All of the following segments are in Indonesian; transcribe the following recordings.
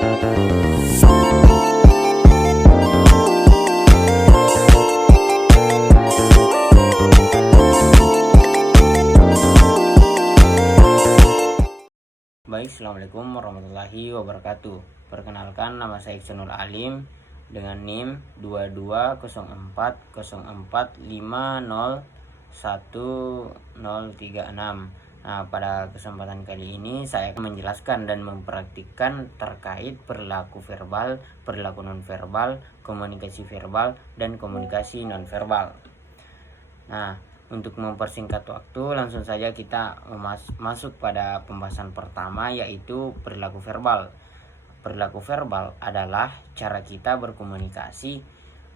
Baik, assalamualaikum warahmatullahi wabarakatuh. Perkenalkan, nama saya Iksanul Alim dengan NIM 220404501036. Nah, pada kesempatan kali ini saya akan menjelaskan dan mempraktikkan terkait perilaku verbal, perilaku nonverbal, komunikasi verbal, dan komunikasi nonverbal. Nah, untuk mempersingkat waktu, langsung saja kita masuk pada pembahasan pertama, yaitu perilaku verbal. Perilaku verbal adalah cara kita berkomunikasi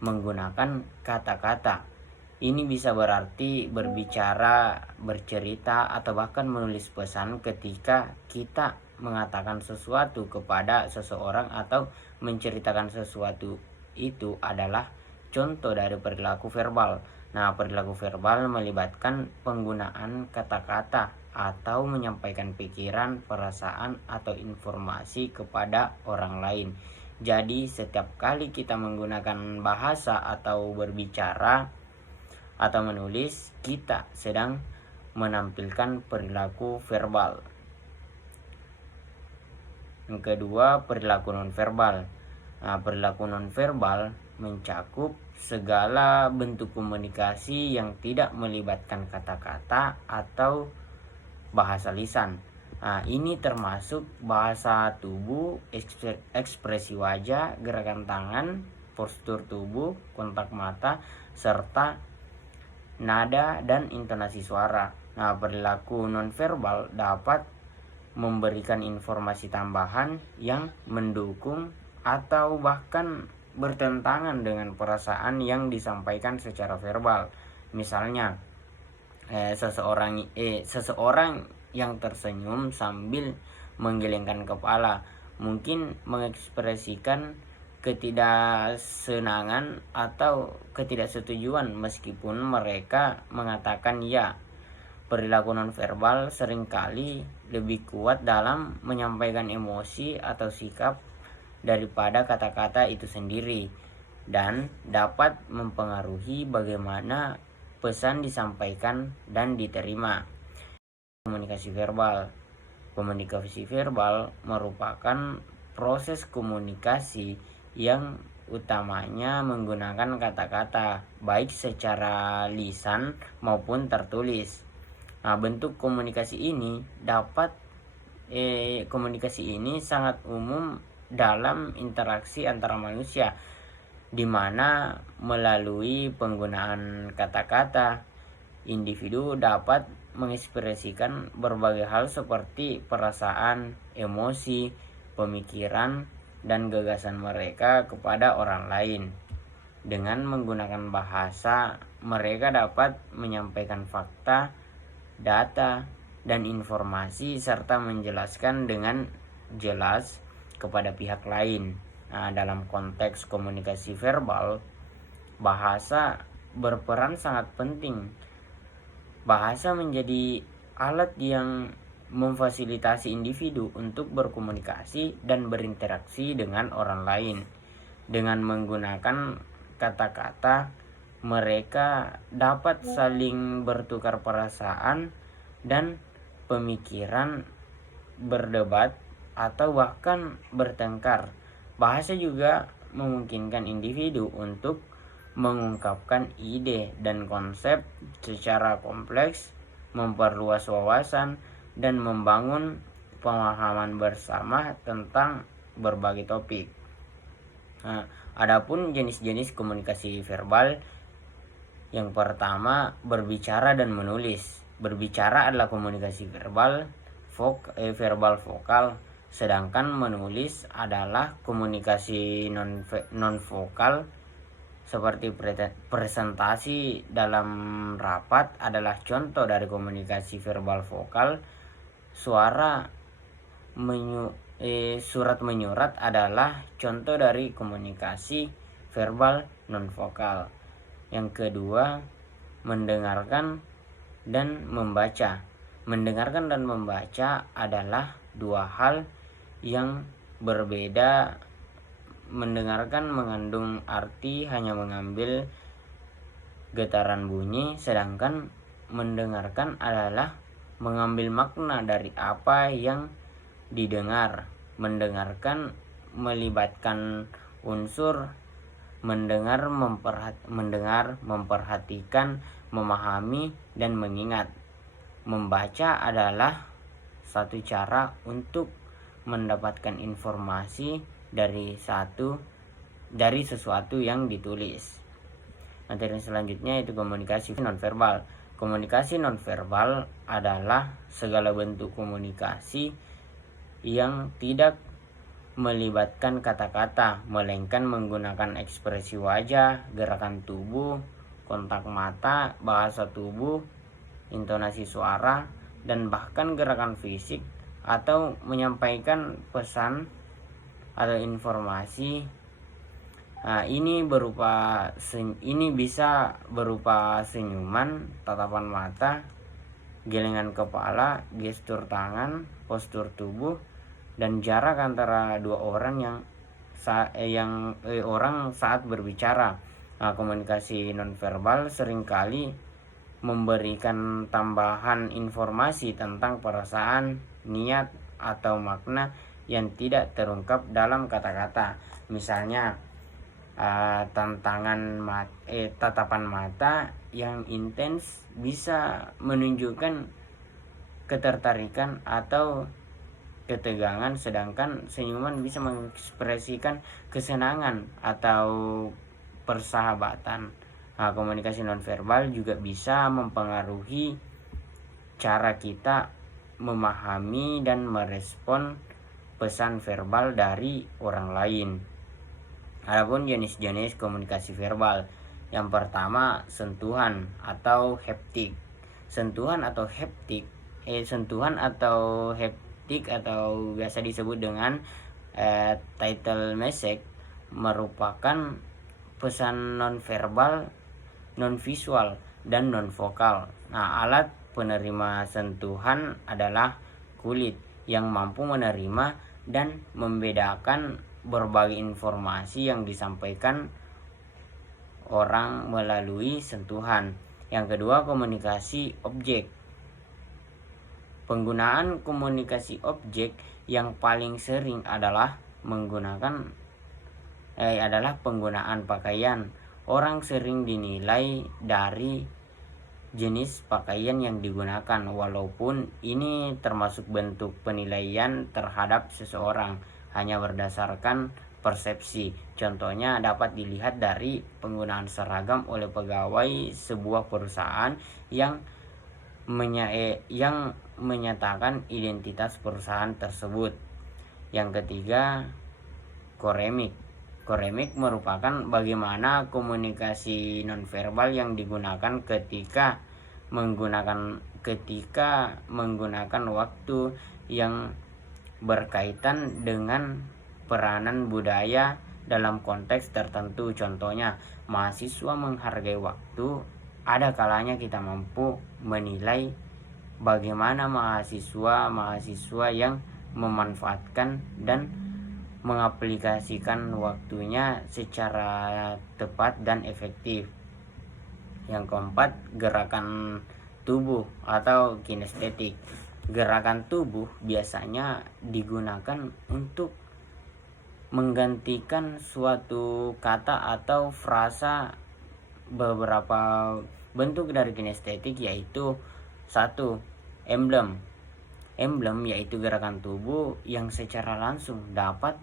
menggunakan kata-kata. Ini bisa berarti berbicara, bercerita, atau bahkan menulis pesan ketika kita mengatakan sesuatu kepada seseorang atau menceritakan sesuatu. Itu adalah contoh dari perilaku verbal. Nah, perilaku verbal melibatkan penggunaan kata-kata atau menyampaikan pikiran, perasaan, atau informasi kepada orang lain. Jadi, setiap kali kita menggunakan bahasa atau berbicara atau menulis, kita sedang menampilkan perilaku verbal. Yang kedua, perilaku nonverbal. Nah, perilaku nonverbal mencakup segala bentuk komunikasi yang tidak melibatkan kata-kata atau bahasa lisan. Nah, ini termasuk bahasa tubuh, ekspresi wajah, gerakan tangan, postur tubuh, kontak mata, serta nada dan intonasi suara. Nah, perilaku nonverbal dapat memberikan informasi tambahan yang mendukung atau bahkan bertentangan dengan perasaan yang disampaikan secara verbal. Misalnya, seseorang yang tersenyum sambil menggelengkan kepala mungkin mengekspresikan ketidaksenangan atau ketidaksetujuan meskipun mereka mengatakan ya. Perilaku nonverbal seringkali lebih kuat dalam menyampaikan emosi atau sikap daripada kata-kata itu sendiri, dan dapat mempengaruhi bagaimana pesan disampaikan dan diterima. Komunikasi verbal. Komunikasi verbal merupakan proses komunikasi yang utamanya menggunakan kata-kata, baik secara lisan maupun tertulis. Nah, bentuk komunikasi ini sangat umum dalam interaksi antara manusia, di mana melalui penggunaan kata-kata, individu dapat mengekspresikan berbagai hal seperti perasaan, emosi, pemikiran, dan gagasan mereka kepada orang lain. Dengan menggunakan bahasa, mereka dapat menyampaikan fakta, data, dan informasi serta menjelaskan dengan jelas kepada pihak lain. Nah, dalam konteks komunikasi verbal, bahasa berperan sangat penting. Bahasa menjadi alat yang memfasilitasi individu untuk berkomunikasi dan berinteraksi dengan orang lain. Dengan menggunakan kata-kata, mereka dapat saling bertukar perasaan dan pemikiran, berdebat, atau bahkan bertengkar. Bahasa juga memungkinkan individu untuk mengungkapkan ide dan konsep secara kompleks, memperluas wawasan, dan membangun pemahaman bersama tentang berbagai topik. Nah, adapun jenis-jenis komunikasi verbal, yang pertama, berbicara dan menulis. Berbicara adalah komunikasi verbal vokal, sedangkan menulis adalah komunikasi non-vokal. Seperti presentasi dalam rapat adalah contoh dari komunikasi verbal vokal. Surat menyurat adalah contoh dari komunikasi verbal non-vokal. Yang kedua, mendengarkan dan membaca. Mendengarkan dan membaca adalah dua hal yang berbeda. Mendengarkan mengandung arti hanya mengambil getaran bunyi, sedangkan mendengarkan adalah mengambil makna dari apa yang didengar. Mendengarkan melibatkan unsur mendengar, memperhatikan, memahami, dan mengingat. Membaca adalah satu cara untuk mendapatkan informasi dari sesuatu yang ditulis. Materi selanjutnya yaitu komunikasi nonverbal. Komunikasi nonverbal adalah segala bentuk komunikasi yang tidak melibatkan kata-kata, melainkan menggunakan ekspresi wajah, gerakan tubuh, kontak mata, bahasa tubuh, intonasi suara, dan bahkan gerakan fisik, atau menyampaikan pesan atau informasi. Nah, ini bisa berupa senyuman, tatapan mata, gelengan kepala, gestur tangan, postur tubuh, dan jarak antara dua orang orang saat berbicara. Nah, komunikasi nonverbal seringkali memberikan tambahan informasi tentang perasaan, niat, atau makna yang tidak terungkap dalam kata-kata. Misalnya tatapan mata yang intens bisa menunjukkan ketertarikan atau ketegangan, sedangkan senyuman bisa mengekspresikan kesenangan atau persahabatan. Nah, komunikasi nonverbal juga bisa mempengaruhi cara kita memahami dan merespon pesan verbal dari orang lain. Adapun jenis-jenis komunikasi verbal, yang pertama sentuhan atau haptik. Sentuhan atau haptik atau biasa disebut dengan title message merupakan pesan nonverbal, non-visual, dan non-vokal. Nah, alat penerima sentuhan adalah kulit yang mampu menerima dan membedakan berbagai informasi yang disampaikan orang melalui sentuhan. Yang kedua, komunikasi objek. Penggunaan komunikasi objek yang paling sering adalah penggunaan pakaian. Orang sering dinilai dari jenis pakaian yang digunakan, walaupun ini termasuk bentuk penilaian terhadap seseorang hanya berdasarkan persepsi. Contohnya dapat dilihat dari penggunaan seragam oleh pegawai sebuah perusahaan yang menyatakan identitas perusahaan tersebut. Yang ketiga, koremik. Koremik merupakan bagaimana komunikasi nonverbal yang digunakan ketika menggunakan waktu yang berkaitan dengan peranan budaya dalam konteks tertentu. Contohnya, mahasiswa menghargai waktu. Ada kalanya kita mampu menilai bagaimana mahasiswa yang memanfaatkan dan mengaplikasikan waktunya secara tepat dan efektif. Yang keempat, gerakan tubuh atau kinestetik. Gerakan tubuh biasanya digunakan untuk menggantikan suatu kata atau frasa. Beberapa bentuk dari kinestetik yaitu 1. Emblem yaitu gerakan tubuh yang secara langsung dapat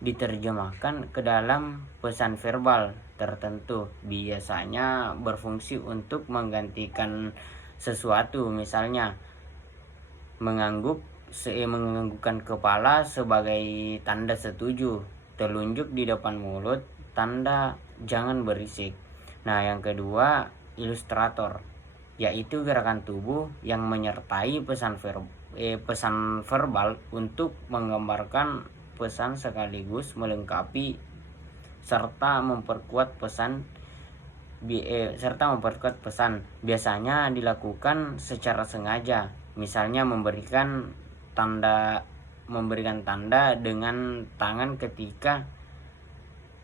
diterjemahkan ke dalam pesan verbal tertentu, biasanya berfungsi untuk menggantikan sesuatu. Misalnya menganggukkan kepala sebagai tanda setuju, telunjuk di depan mulut tanda jangan berisik. Nah, yang kedua, ilustrator, yaitu gerakan tubuh yang menyertai pesan verbal untuk menggambarkan pesan sekaligus melengkapi serta memperkuat pesan. Biasanya dilakukan secara sengaja, misalnya memberikan tanda memberikan tanda dengan tangan ketika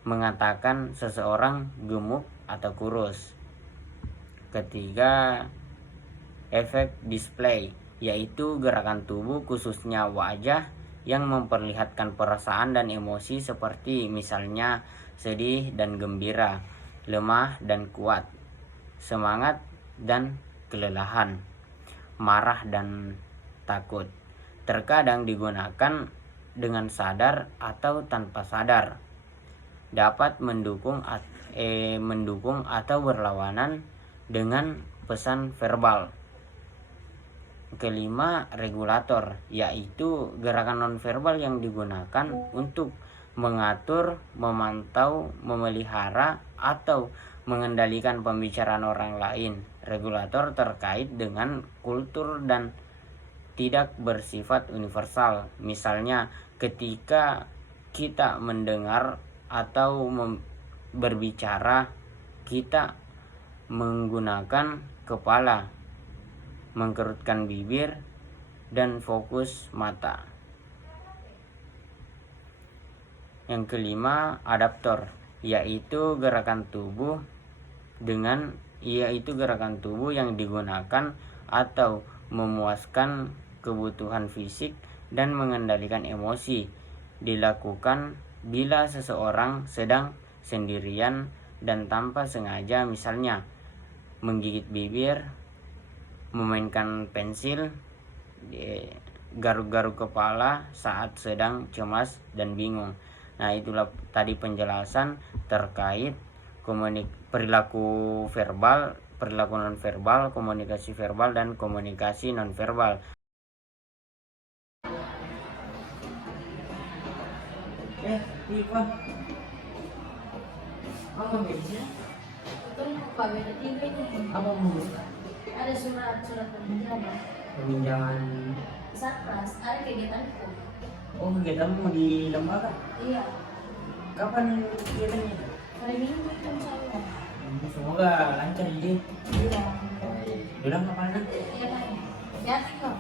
mengatakan seseorang gemuk atau kurus. Ketiga, efek display, yaitu gerakan tubuh khususnya wajah yang memperlihatkan perasaan dan emosi seperti misalnya sedih dan gembira, lemah dan kuat, semangat dan kelelahan, marah dan takut. Terkadang digunakan dengan sadar atau tanpa sadar. Dapat mendukung atau berlawanan dengan pesan verbal. Kelima, regulator, yaitu gerakan nonverbal yang digunakan untuk mengatur, memantau, memelihara, atau mengendalikan pembicaraan orang lain. Regulator terkait dengan kultur dan tidak bersifat universal. Misalnya, ketika kita mendengar atau berbicara, kita menggunakan kepala, mengkerutkan bibir, dan fokus mata. Yang kelima, adaptor, yaitu gerakan tubuh yang digunakan atau memuaskan kebutuhan fisik dan mengendalikan emosi. Dilakukan bila seseorang sedang sendirian dan tanpa sengaja, misalnya menggigit bibir, memainkan pensil, garuk-garuk kepala saat sedang cemas dan bingung. Nah, itulah tadi penjelasan terkait perilaku verbal, perilaku nonverbal, komunikasi verbal, dan komunikasi nonverbal. Apa bedanya? Itu lupa beda tiga ini. Apa mau? Ada surat peminjaman. Peminjaman. Satgas, ada kegiatanku. Oh, kegiatanmu di lembaga? Iya. Kapan kegiatannya? Hari Minggu itu misalnya. Semoga lancar jadi. Iya. Bilang kapan? Iya kan? Ya kok.